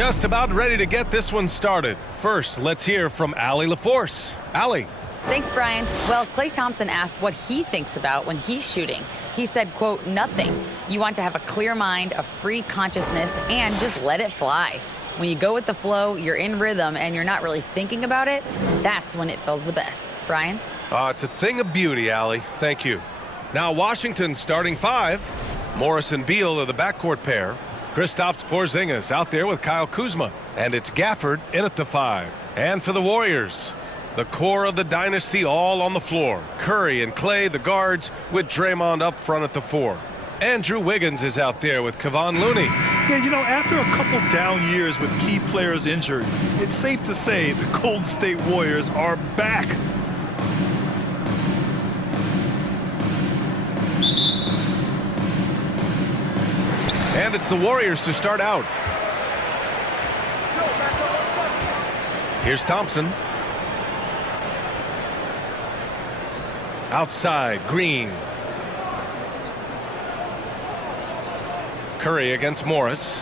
Just about ready to get this one started. First, let's hear from Allie LaForce. Allie. Thanks, Brian. Well, Klay Thompson asked what he thinks about when he's shooting. He said, quote, nothing. You want to have a clear mind, a free consciousness, and just let it fly. When you go with the flow, you're in rhythm, and you're not really thinking about it, that's when it feels the best. Brian? It's a thing of beauty, Allie. Thank you. Now, Washington's starting five. Morris and Beal are the backcourt pair. Kristaps Porzingis out there with Kyle Kuzma. And it's Gafford in at the five. And for the Warriors, the core of the dynasty all on the floor. Curry and Klay, the guards, with Draymond up front at the four. Andrew Wiggins is out there with Kevon Looney. Yeah, you know, after a couple down years with key players injured, it's safe to say the Golden State Warriors are back. And it's the Warriors to start out. Here's Thompson. Outside, Green. Curry against Morris.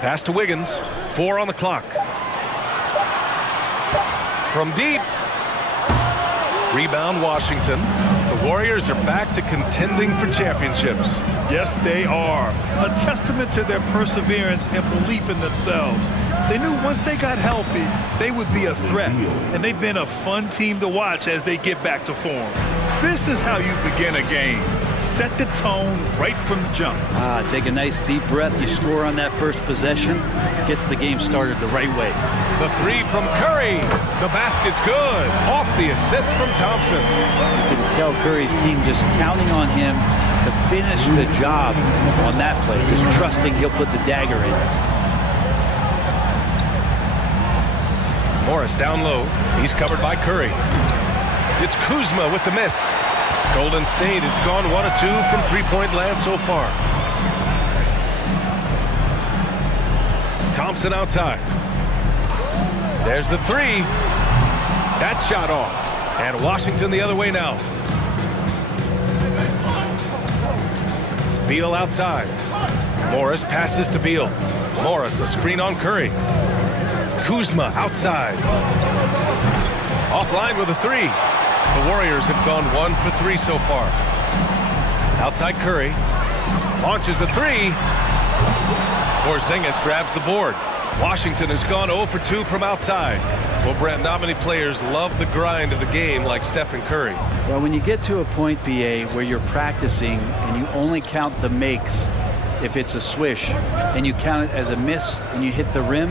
Pass to Wiggins. 4 on the clock. From deep. Rebound, Washington. The Warriors are back to contending for championships. Yes, they are. A testament to their perseverance and belief in themselves. They knew once they got healthy, they would be a threat. And they've been a fun team to watch as they get back to form. This is how you begin a game. Set the tone right from the jump. Take a nice deep breath. You score on that first possession. Gets the game started the right way. The three from Curry. The basket's good. Off the assist from Thompson. You can tell Curry's team just counting on him to finish the job on that play. Just trusting he'll put the dagger in. Morris down low. He's covered by Curry. It's Kuzma with the miss. Golden State has gone 1 of 2 from three-point land so far. Thompson outside. There's the three. That shot off. And Washington the other way now. Beal outside. Morris passes to Beal. Morris, a screen on Curry. Kuzma outside. Offline with a three. The Warriors have gone 1 for 3 so far. Outside Curry. Launches a three. Porzingis grabs the board. Washington has gone 0 for 2 from outside. Well, Brent, not many players love the grind of the game like Stephen Curry. Well, when you get to a point, BA, where you're practicing and you only count the makes if it's a swish, and you count it as a miss when you hit the rim,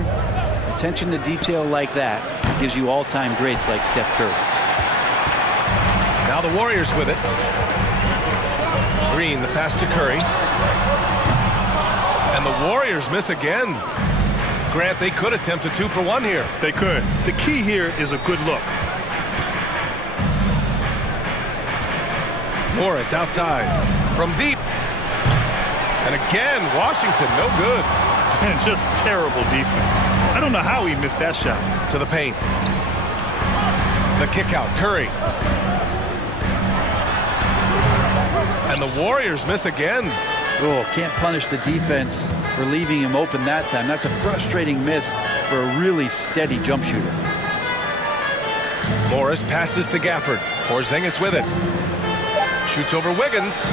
attention to detail like that gives you all-time greats like Steph Curry. Now the Warriors with it. Green, the pass to Curry. And the Warriors miss again. Grant, they could attempt a 2 for 1 here. They could. The key here is a good look. Morris outside. From deep. And again, Washington, no good. And just terrible defense. I don't know how he missed that shot. To the paint. The kick out, Curry. And the Warriors miss again. Oh, can't punish the defense for leaving him open that time. That's a frustrating miss for a really steady jump shooter. Morris passes to Gafford. Porzingis with it. Shoots over Wiggins.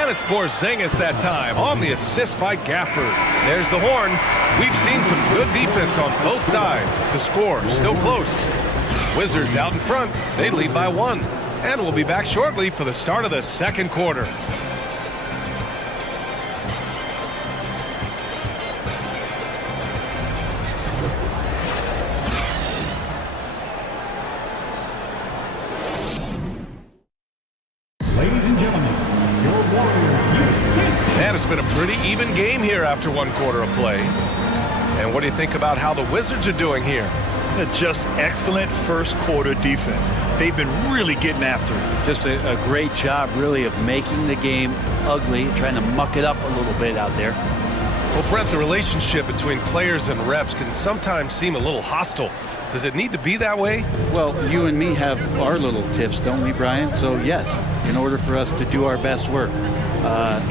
And it's Porzingis that time on the assist by Gafford. There's the horn. We've seen some good defense on both sides. The score still close. Wizards out in front. They lead by 1. And we'll be back shortly for the start of the second quarter. Ladies and gentlemen, your Warriors. And it's been a pretty even game here after 1 quarter of play. And what do you think about how the Wizards are doing here? Just excellent first quarter defense. They've been really getting after it. Just a great job, really, of making the game ugly, trying to muck it up a little bit out there. Well, Brent, the relationship between players and refs can sometimes seem a little hostile. Does it need to be that way? Well, you and me have our little tiffs, don't we, Brian? So, yes, in order for us to do our best work.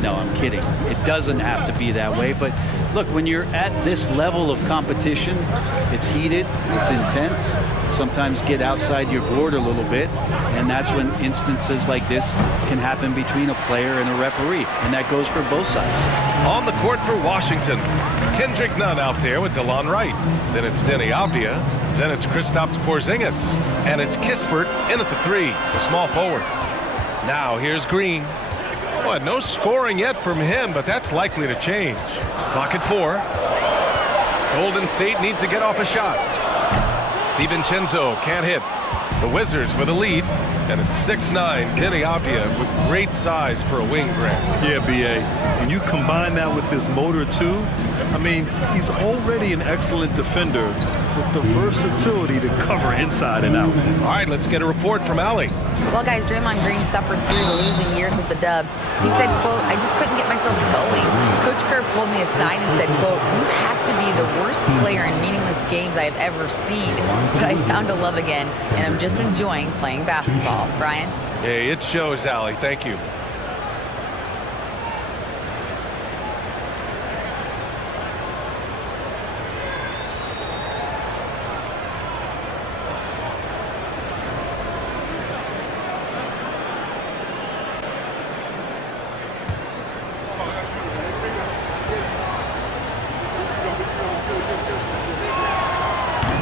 No, I'm kidding. It doesn't have to be that way, but Look, when you're at this level of competition, it's heated, it's intense. Sometimes get outside your board a little bit, and that's when instances like this can happen between a player and a referee, and that goes for both sides. On the court for Washington, Kendrick Nunn out there with DeLon Wright. Then it's Denny Avdia. Then it's Kristaps Porzingis. And it's Kispert in at the 3, the small forward. Now here's Green. Boy, no scoring yet from him, but that's likely to change. Clock at 4. Golden State needs to get off a shot. DiVincenzo can't hit. The Wizards with a lead, and it's 6'9", Denny Avdia with great size for a wing, Grant. Yeah, B.A. And you combine that with his motor, too. I mean, he's already an excellent defender with the versatility to cover inside and out. All right, let's get a report from Allie. Well, guys, Draymond Green suffered through the losing years with the Dubs. He said, quote, "I just couldn't get myself going. Coach Kerr pulled me aside and said, quote, you have to be the worst player in meaningless games I have ever seen. But I found a love again, and I'm just enjoying playing basketball." Brian? Hey, it shows, Allie. Thank you.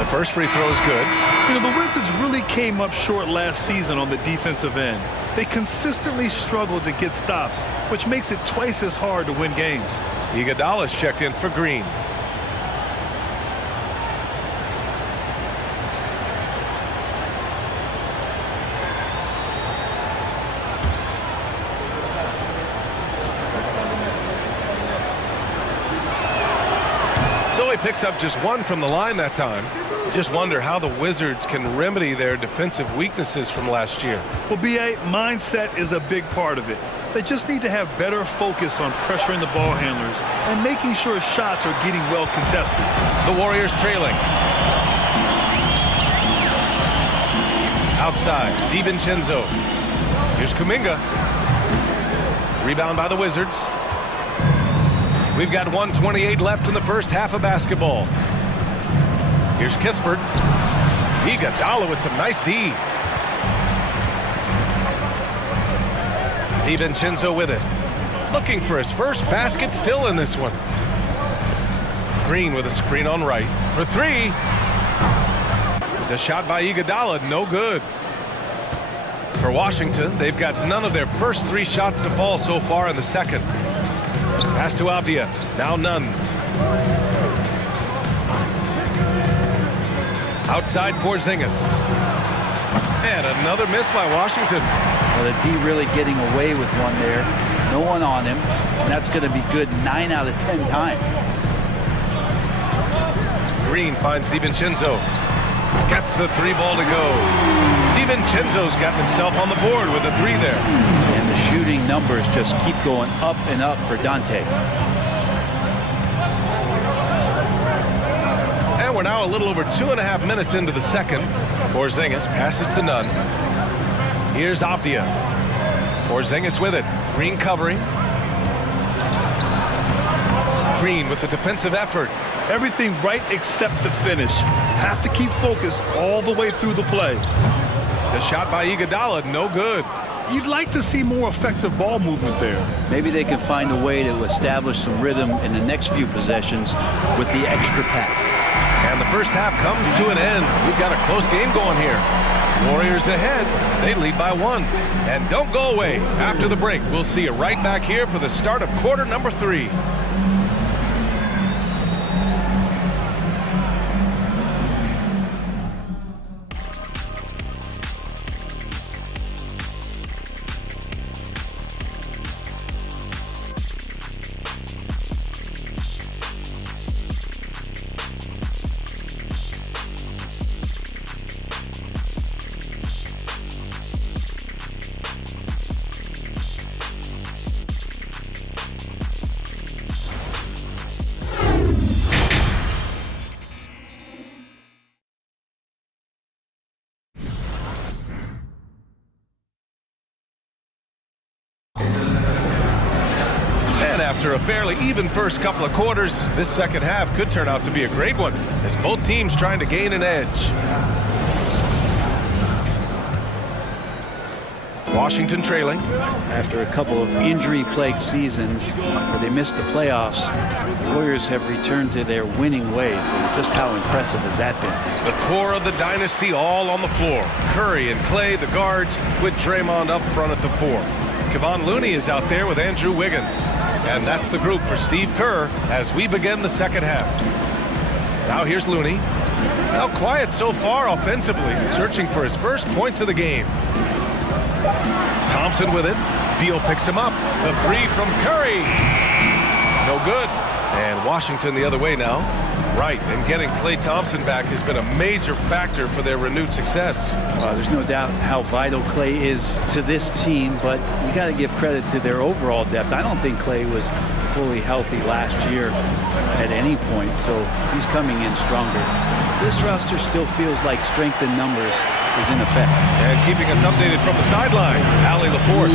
First free throw is good. You know, the Wizards really came up short last season on the defensive end. They consistently struggled to get stops, which makes it twice as hard to win games. Iguodala's checked in for Green. Zoe picks up just 1 from the line that time. Just wonder how the Wizards can remedy their defensive weaknesses from last year. Well, B.A., mindset is a big part of it. They just need to have better focus on pressuring the ball handlers and making sure shots are getting well contested. The Warriors trailing. Outside, DiVincenzo. Here's Kuminga. Rebound by the Wizards. We've got 1:28 left in the first half of basketball. Here's Kispert. Iguodala with some nice D. DiVincenzo with it. Looking for his first basket still in this one. Green with a screen on right for 3. The shot by Iguodala, no good. For Washington, they've got none of their first 3 shots to fall so far in the second. Pass to Avdia. Now Nunn. Outside Porzingis. And another miss by Washington. Well, the D really getting away with one there. No one on him. And that's going to be good 9 out of 10 times. Green finds DiVincenzo. Gets the 3 ball to go. DiVincenzo's gotten himself on the board with a 3 there. And the shooting numbers just keep going up and up for Dante. And we're now a little over 2.5 minutes into the second. Porzingis passes to Nunn. Here's Avdia. Porzingis with it. Green covering. Green with the defensive effort. Everything right except the finish. Have to keep focused all the way through the play. The shot by Iguodala, no good. You'd like to see more effective ball movement there. Maybe they can find a way to establish some rhythm in the next few possessions with the extra pass. And the first half comes to an end. We've got a close game going here. Warriors ahead. They lead by 1. And don't go away. After the break, we'll see you right back here for the start of quarter number 3. After a fairly even first couple of quarters, this second half could turn out to be a great one, as both teams trying to gain an edge. Washington trailing. After a couple of injury-plagued seasons where they missed the playoffs, the Warriors have returned to their winning ways. And just how impressive has that been? The core of the dynasty all on the floor. Curry and Clay, the guards, with Draymond up front at the 4. Kevon Looney is out there with Andrew Wiggins. And that's the group for Steve Kerr as we begin the second half. Now here's Looney. Now quiet so far offensively, searching for his first points of the game. Thompson with it. Beal picks him up. The 3 from Curry. No good. And Washington the other way now. Right, and getting Klay Thompson back has been a major factor for their renewed success. There's no doubt how vital Klay is to this team, but you got to give credit to their overall depth. I don't think Klay was fully healthy last year at any point, so he's coming in stronger. This roster still feels like strength in numbers is in effect. And keeping us updated from the sideline, Allie LaForce.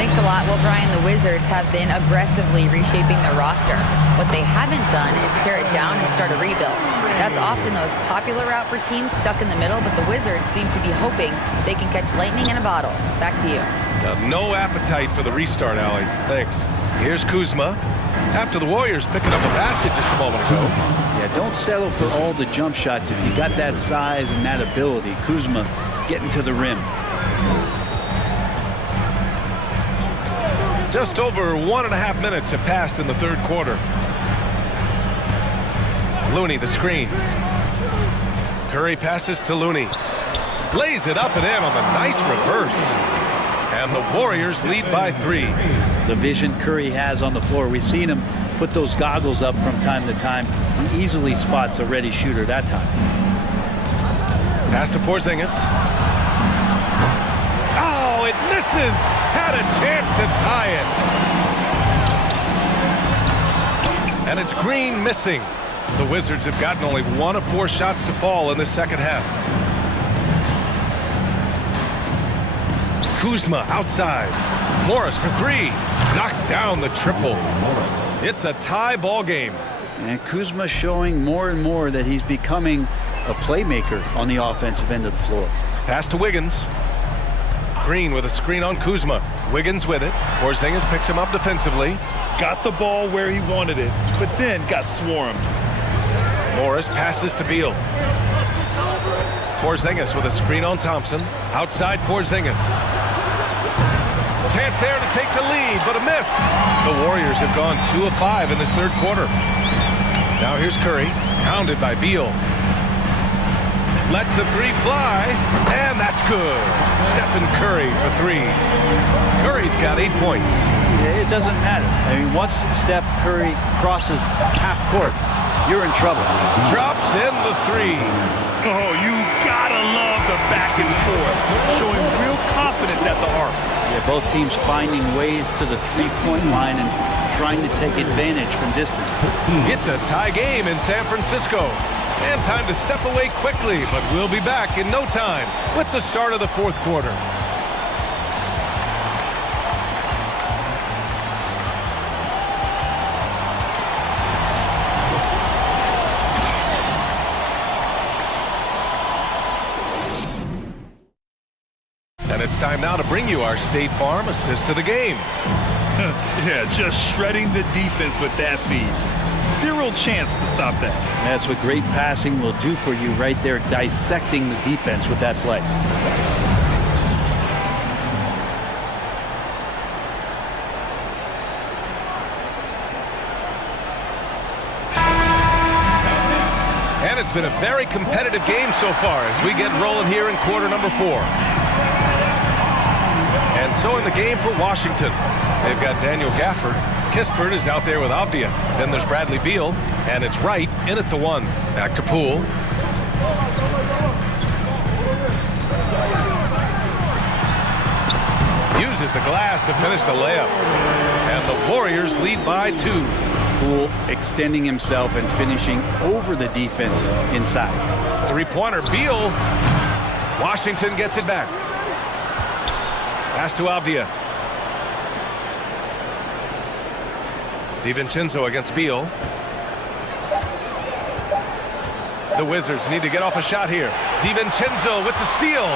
Thanks a lot. Well, Brian, the Wizards have been aggressively reshaping their roster. What they haven't done is tear it down and start a rebuild. That's often the most popular route for teams stuck in the middle, but the Wizards seem to be hoping they can catch lightning in a bottle. Back to you. No appetite for the restart, Allie. Thanks. Here's Kuzma. After the Warriors picking up a basket just a moment ago. Yeah, don't settle for all the jump shots. If you got that size and that ability, Kuzma getting to the rim. Just over 1.5 minutes have passed in the third quarter. Looney the screen. Curry passes to Looney. Lays it up and in on the nice reverse. And the Warriors lead by 3. The vision Curry has on the floor. We've seen him put those goggles up from time to time. He easily spots a ready shooter that time. Pass to Porzingis. Oh, it misses. Had a chance to tie it. And it's Green missing. The Wizards have gotten only 1 of 4 shots to fall in the second half. Kuzma outside. Morris for 3. Knocks down the triple. It's a tie ball game. And Kuzma showing more and more that he's becoming a playmaker on the offensive end of the floor. Pass to Wiggins. Green with a screen on Kuzma. Wiggins with it. Porzingis picks him up defensively. Got the ball where he wanted it, but then got swarmed. Morris passes to Beal. Porzingis with a screen on Thompson. Outside Porzingis. Chance there to take the lead, but a miss. The Warriors have gone 2 of 5 in this third quarter. Now here's Curry, hounded by Beal. Lets the 3 fly, and that's good. Stephen Curry for 3. Curry's got 8 points. It doesn't matter. I mean, once Steph Curry crosses half court, you're in trouble. Drops in the 3. Oh, you gotta love the back and forth, showing real confidence at the arc. Yeah, both teams finding ways to the three-point line and trying to take advantage from distance. It's a tie game in San Francisco. And time to step away quickly, but we'll be back in no time with the start of the fourth quarter. And it's time now to bring you our State Farm assist to the game. Yeah, just shredding the defense with that feed. Zero chance to stop that. That's what great passing will do for you right there, dissecting the defense with that play. And it's been a very competitive game so far as we get rolling here in quarter number 4. And so in the game for Washington, they've got Daniel Gafford. Kispert is out there with Avdia. Then there's Bradley Beal, and it's Wright in at the 1. Back to Poole. Uses the glass to finish the layup. And the Warriors lead by 2. Poole extending himself and finishing over the defense inside. Three-pointer, Beal. Washington gets it back. Pass to Avdia. DiVincenzo against Beal. The Wizards need to get off a shot here. DiVincenzo with the steal.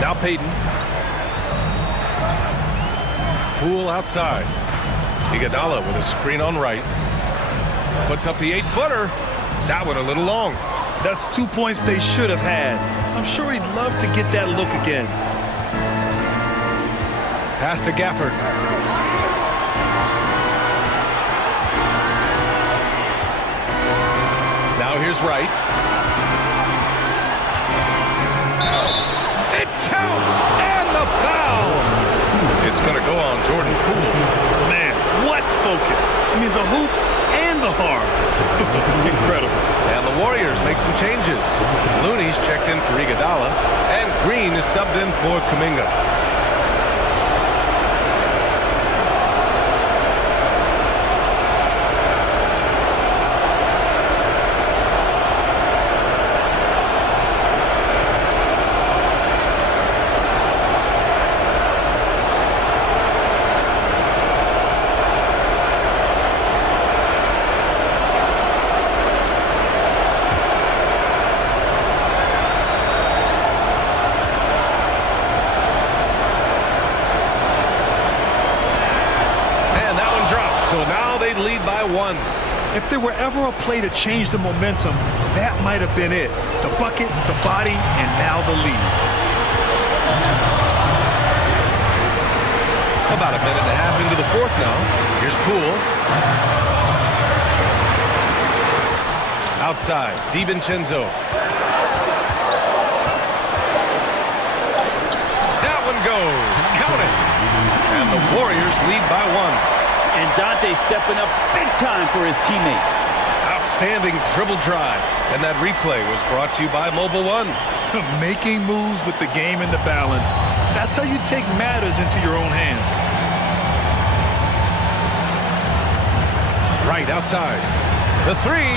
Now Payton. Poole outside. Iguodala with a screen on right. Puts up the 8-footer. That one a little long. That's 2 points they should have had. I'm sure he'd love to get that look again. Pass to Gafford. Now here's Wright. It counts! And the foul! It's going to go on Jordan Poole. Man, what focus. I mean, the hoop and the harm. Incredible. And the Warriors make some changes. Looney's checked in for Iguodala, and Green is subbed in for Kuminga. If there were ever a play to change the momentum, that might have been it. The bucket, the body, and now the lead. About a minute and a half into the fourth now. Here's Poole. Outside, DiVincenzo. That one goes. Count it. And the Warriors lead by 1. And Dante stepping up big time for his teammates. Outstanding dribble drive. And that replay was brought to you by Mobile One. Making moves with the game in the balance. That's how you take matters into your own hands. Right outside. The three.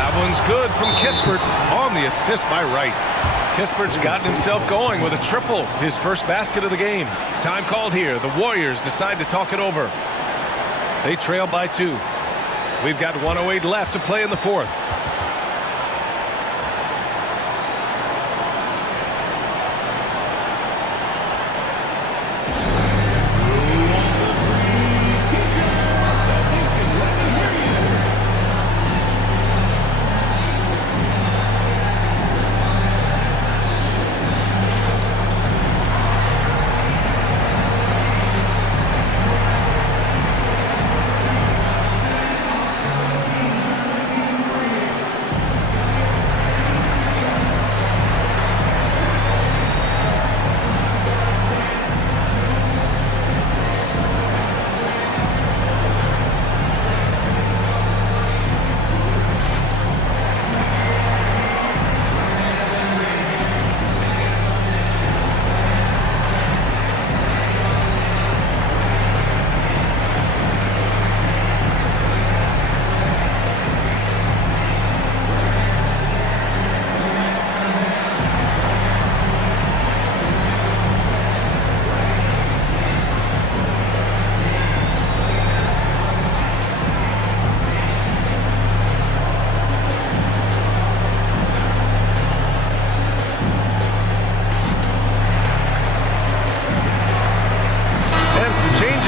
That one's good from Kispert on the assist by Wright. Kispert's gotten himself going with a triple, his first basket of the game. Time called here. The Warriors decide to talk it over. They trail by 2. We've got 1:08 left to play in the fourth.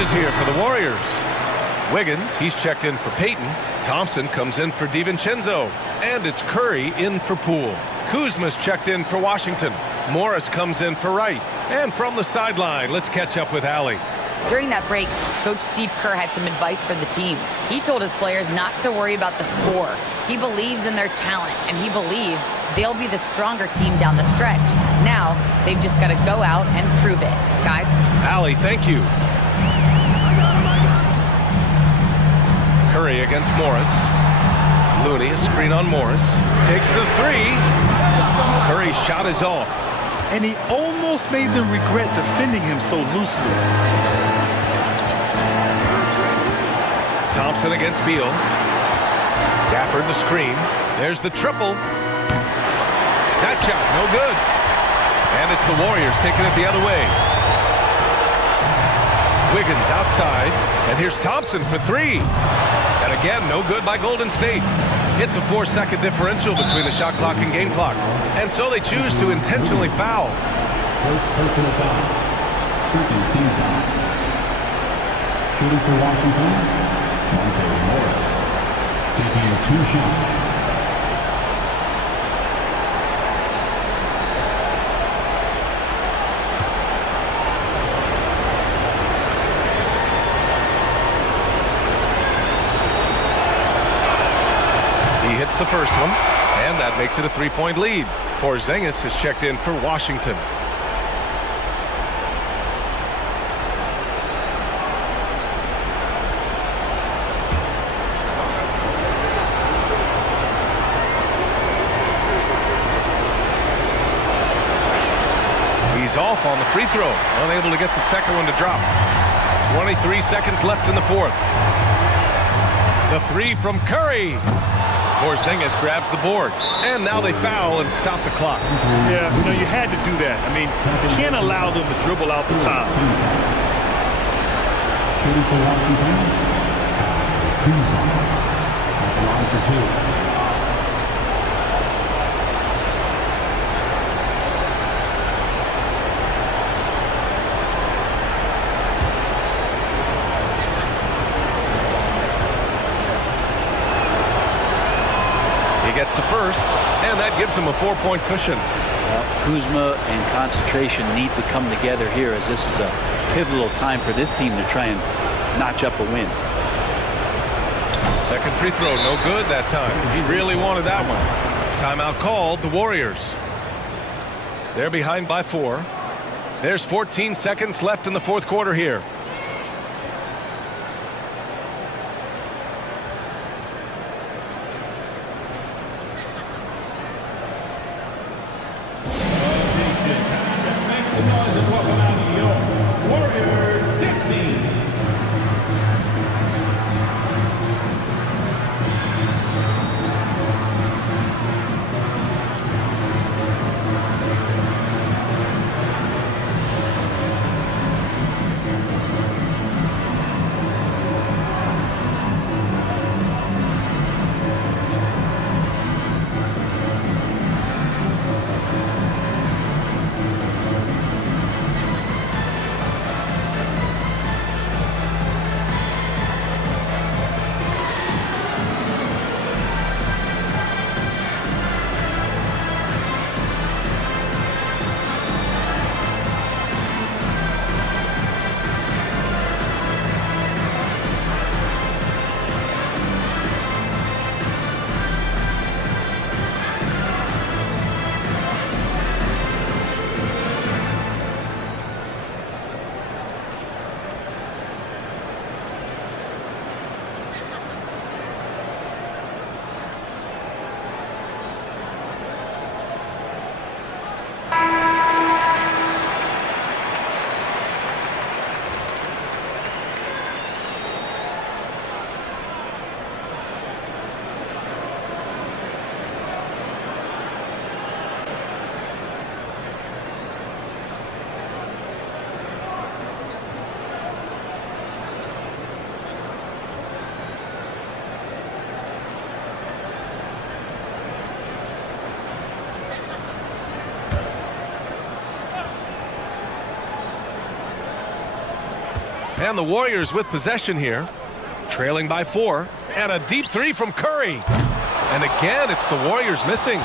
Here for the Warriors. Wiggins, he's checked in for Payton. Thompson comes in for DiVincenzo. And it's Curry in for Poole. Kuzma's checked in for Washington. Morris comes in for Wright. And from the sideline, let's catch up with Allie. During that break, Coach Steve Kerr had some advice for the team. He told his players not to worry about the score. He believes in their talent, and he believes they'll be the stronger team down the stretch. Now, they've just got to go out and prove it. Guys? Allie, thank you. Curry against Morris. Looney, a screen on Morris. Takes the three. Curry's shot is off. And he almost made them regret defending him so loosely. Thompson against Beal. Gafford the screen. There's the triple. That shot, no good. And it's the Warriors taking it the other way. Wiggins outside, and here's Thompson for three. And again, no good by Golden State. It's a 4-second differential between the shot clock and game clock. And so they choose to intentionally foul. First personal foul. Second team foul. Shooting for Washington, Morris. Taking 2 shots. Hits the first one, and that makes it a 3-point lead. Porzingis has checked in for Washington. He's off on the free throw, unable to get the second one to drop. 23 seconds left in the fourth. The three from Curry. Porzingis grabs the board, and now they foul and stop the clock. Yeah, you had to do that. I mean, you can't allow them to dribble out the top. Shooting for Washington, Kuzma. At the line for 2. Gets the first, and that gives him a 4-point cushion. Kuzma and concentration need to come together here, as this is a pivotal time for this team to try and notch up a win. Second free throw, no good that time. He really wanted that one. Timeout called, the Warriors. They're behind by 4. There's 14 seconds left in the fourth quarter here. And the Warriors with possession here, trailing by 4, and a deep 3 from Curry. And again, it's the Warriors missing.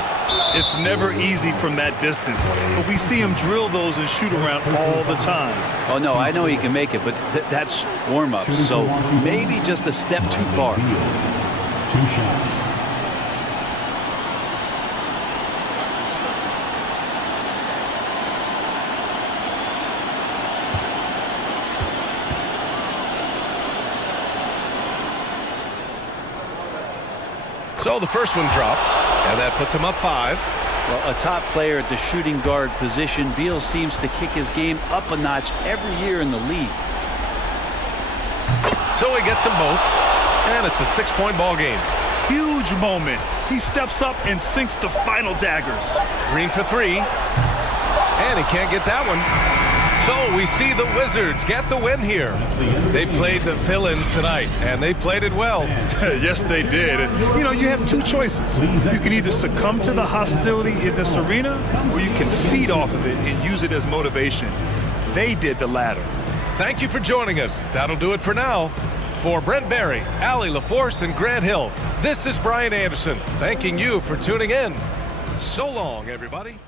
It's never easy from that distance, but we see him drill those and shoot around all the time. Oh, no, I know he can make it, but that's warm-ups, so maybe just a step too far. 2 shots. So the first one drops, and that puts him up 5. Well, a top player at the shooting guard position, Beal seems to kick his game up a notch every year in the league. So he gets them both, and it's a 6-point ball game. Huge moment. He steps up and sinks the final daggers. Green for 3, and he can't get that one. So we see the Wizards get the win here. They played the villain tonight, and they played it well. Yes, they did. And, you have two choices. You can either succumb to the hostility in this arena, or you can feed off of it and use it as motivation. They did the latter. Thank you for joining us. That'll do it for now. For Brent Berry, Allie LaForce, and Grant Hill, this is Brian Anderson, thanking you for tuning in. So long, everybody.